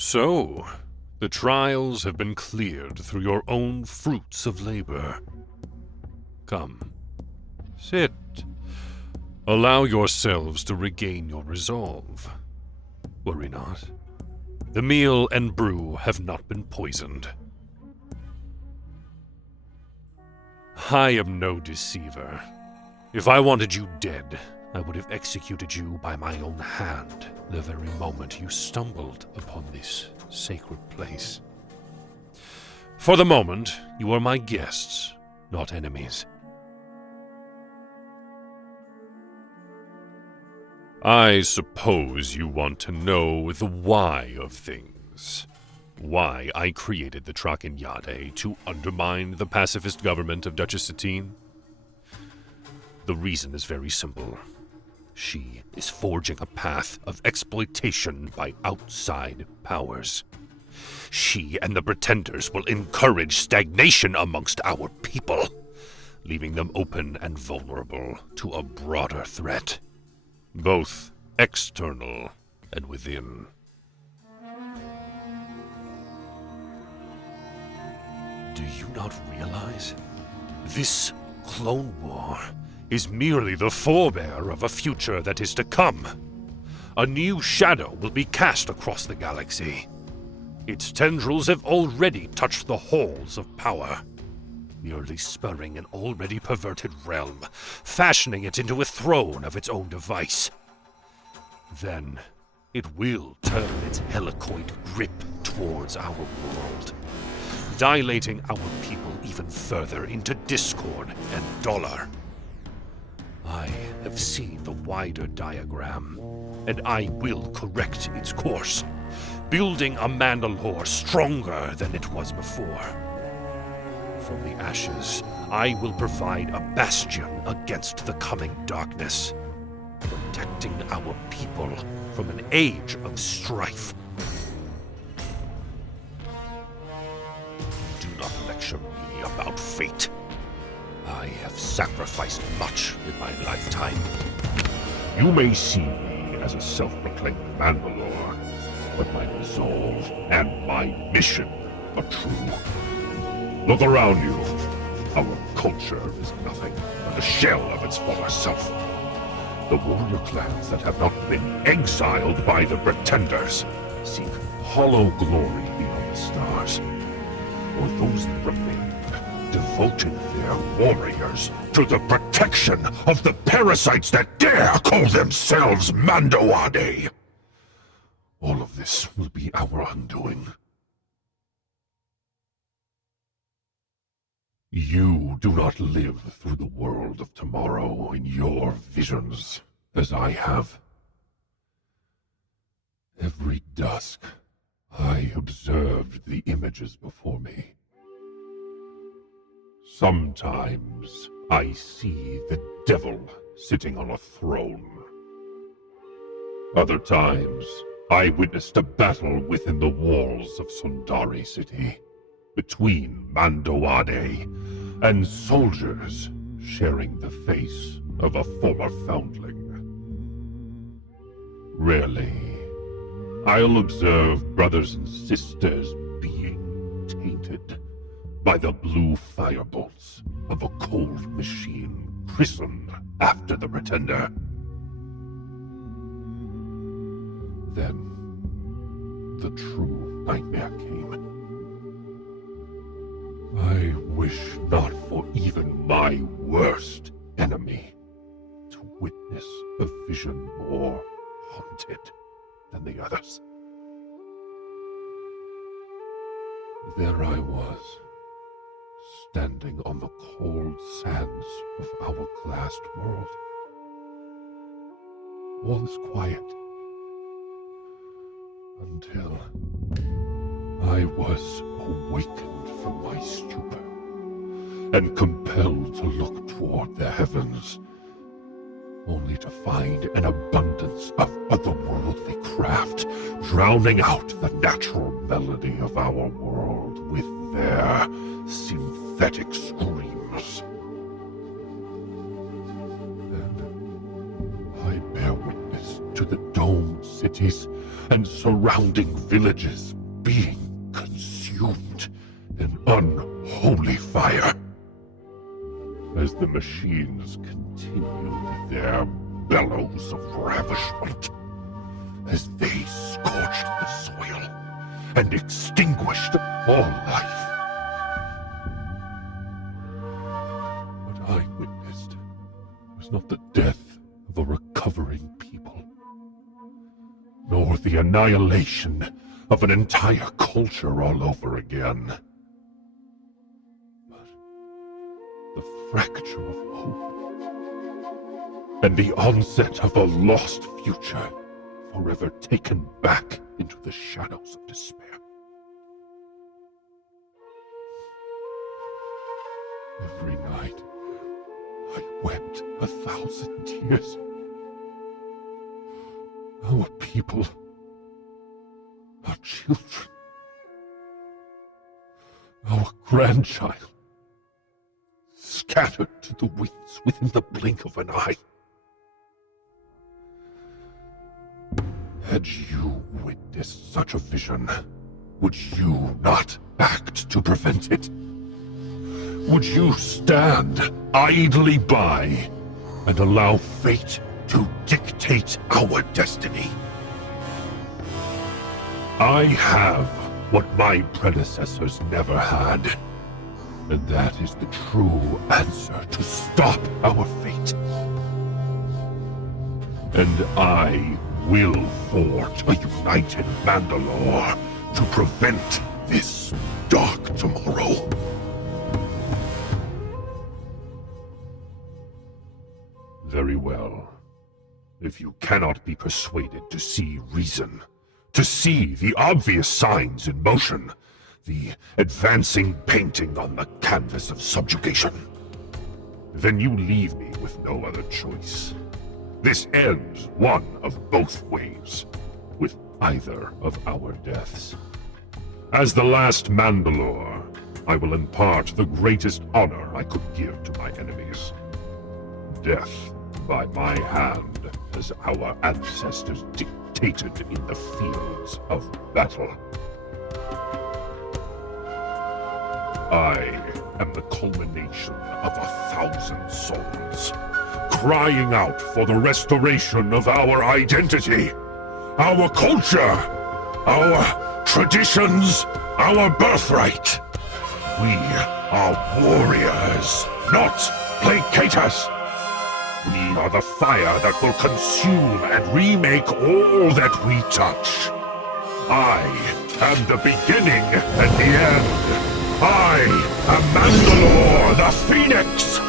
So, the trials have been cleared through your own fruits of labor. Come, sit. Allow yourselves to regain your resolve. Worry not. The meal and brew have not been poisoned. I am no deceiver. If I wanted you dead, I would have executed you by my own hand the very moment you stumbled upon this sacred place. For the moment, you are my guests, not enemies. I suppose you want to know the why of things. Why I created the Tracinya'ade to undermine the pacifist government of Duchess Satine? The reason is very simple. She is forging a path of exploitation by outside powers. She and the pretenders will encourage stagnation amongst our people, leaving them open and vulnerable to a broader threat, both external and within. Do you not realize? This clone war is merely the forebear of a future that is to come. A new shadow will be cast across the galaxy. Its tendrils have already touched the halls of power, merely spurring an already perverted realm, fashioning it into a throne of its own device. Then, it will turn its helicoid grip towards our world, dilating our people even further into discord and dollar. I have seen the wider diagram, and I will correct its course, building a Mandalore stronger than it was before. From the ashes, I will provide a bastion against the coming darkness, protecting our people from an age of strife. Do not lecture me about fate. I have sacrificed much in my lifetime. You may see me as a self-proclaimed Mandalore, but my resolve and my mission are true. Look around you. Our culture is nothing but a shell of its former self. The warrior clans that have not been exiled by the pretenders seek hollow glory beyond the stars. Or those that remained devoted their warriors to the protection of the parasites that dare call themselves Mandalore. All of this will be our undoing. You do not live through the world of tomorrow in your visions, as I have. Every dusk, I observed the images before me. Sometimes I see the devil sitting on a throne. Other times, I witnessed a battle within the walls of Sundari City, between Mandalore and soldiers sharing the face of a former foundling. Rarely, I'll observe brothers and sisters being tainted by the blue firebolts of a cold machine christened after the Pretender. Then, the true nightmare came. I wish not for even my worst enemy to witness a vision more haunted than the others. There I was, standing on the cold sands of our glassed world. All is quiet. Until I was awakened from my stupor and compelled to look toward the heavens, only to find an abundance of otherworldly craft drowning out the natural melody of our world with their synthetic screams. Then I bear witness to the domed cities and surrounding villages being consumed in unholy fire. As the machines continued their bellows of ravishment, as they scorched the soil and extinguished all life. What I witnessed was not the death of a recovering people, nor the annihilation of an entire culture all over again, but the fracture of hope and the onset of a lost future forever taken back into the shadows of despair. Every night, I wept 1,000 tears. Our people, our children, our grandchild, scattered to the winds within the blink of an eye. Had you witnessed such a vision, would you not act to prevent it? Would you stand idly by and allow fate to dictate our destiny? I have what my predecessors never had, and that is the true answer to stop our fate. And I will forge a united Mandalore to prevent this dark tomorrow. Very well. If you cannot be persuaded to see reason, to see the obvious signs in motion, the advancing painting on the canvas of subjugation, then you leave me with no other choice. This ends one of both ways, with either of our deaths. As the last Mandalore, I will impart the greatest honor I could give to my enemies. Death by my hand, as our ancestors dictated in the fields of battle. I am the culmination of 1,000 souls, crying out for the restoration of our identity, our culture, our traditions, our birthright. We are warriors, not placaters. We are the fire that will consume and remake all that we touch. I am the beginning and the end. I am Mandalore the Phoenix!